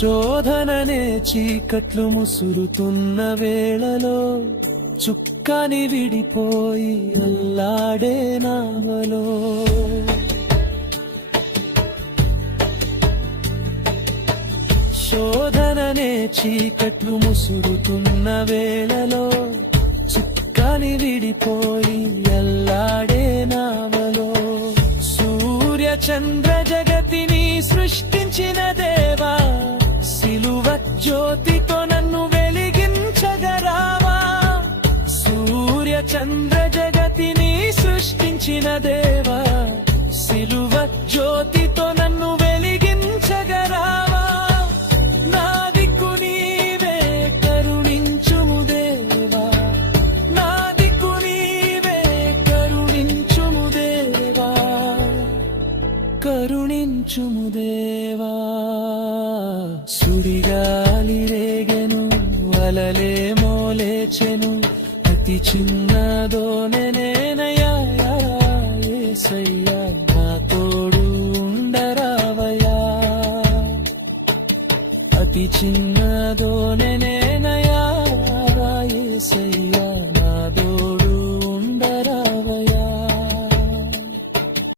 శోధననే చీకట్లు ముసురుతున్న వేళలో చుక్కని విడిపోయి అల్లాడే నావలో శోధననే చీకట్లు ముసురుతున్న వేళలో చుక్కని విడిపోయి అల్లాడే నావలో సూర్య చంద్ర జగతిని సృష్టించిన దేవా సిలువ జ్యోతితో నన్ను వెలిగించగరావా సూర్య చంద్ర జగతిని సృష్టించిన దేవా సిలువ జ్యోతితో నన్ను వెలిగించగరావా నా దిక్కు నీవే కరుణించుము దేవా నా దిక్కు నీవే కరుణించుము దేవా కరుణించుము దేవా సుడిగాలి రేగెను అలలే మోలేచెను అతి చిన్నదోనెనేనయ్యా యేసయ్యా నా తోడు ఉండరావయ్యా అతి చిన్నదోనెనే